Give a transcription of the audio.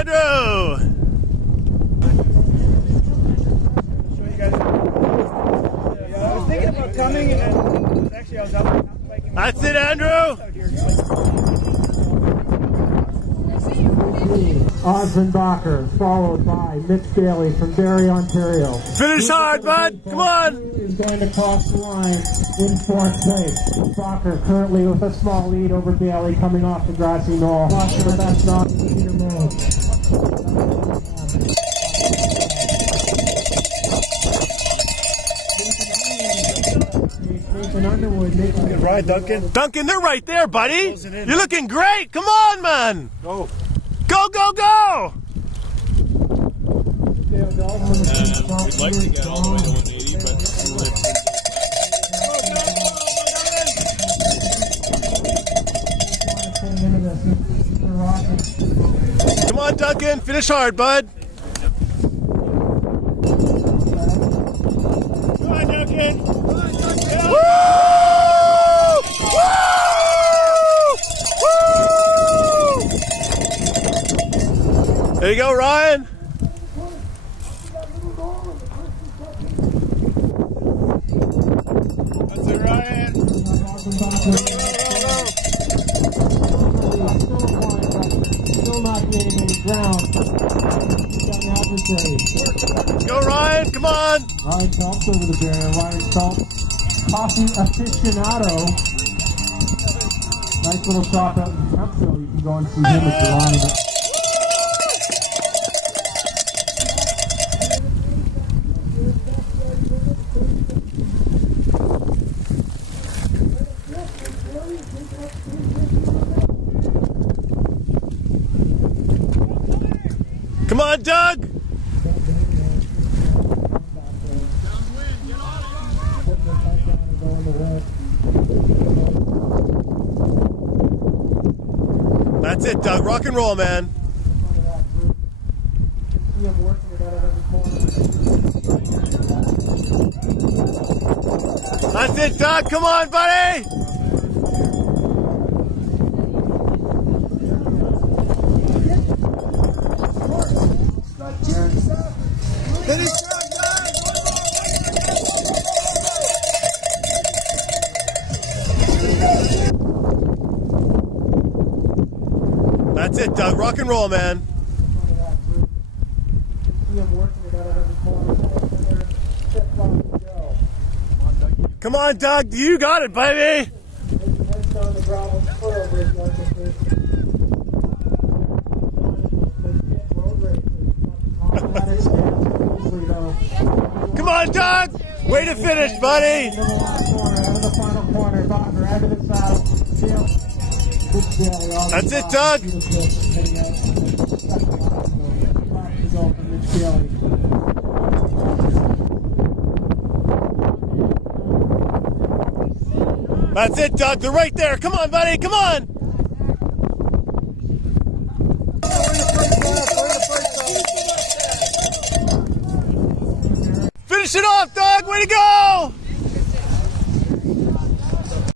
Andrew! I was thinking about coming, and then actually I was out biking. That's it, Andrew! Osmonbacher, followed by Mitch Bailey from Barrie, Ontario. Finish hard, bud! Come on! Is going to cross the line in fourth place. Bacher currently with a small lead over Bailey coming off the grassy knoll. But that's not the leader mode. Nathan Underwood making Good ride, Duncan. Duncan, they're right there, buddy! You're looking great! Come on, man! Go. Go, go, go! We'd like to get all the way to 180, but Come on, Duncan, finish hard, bud. Come on, Duncan. Woo! Woo! Woo! There you go, Ryan. That's it, Ryan. Still not gaining any ground. Go, Ryan, come on. Ryan Phelps over the barrier. Ryan Phelps, coffee aficionado. Nice little shop out in Kempsville. You can go and see him if you're on it. Come on, Doug. That's it, Doug. Rock and roll, man. That's it, Doug. Come on, buddy. That's it, Doug. Rock and roll, man. Come on, Doug. You got it, baby. Come on, Doug. Way to finish, buddy. That's it, Doug. That's it, Doug. They're right there. Come on, buddy. Come on. Finish it off, Doug. Way to go.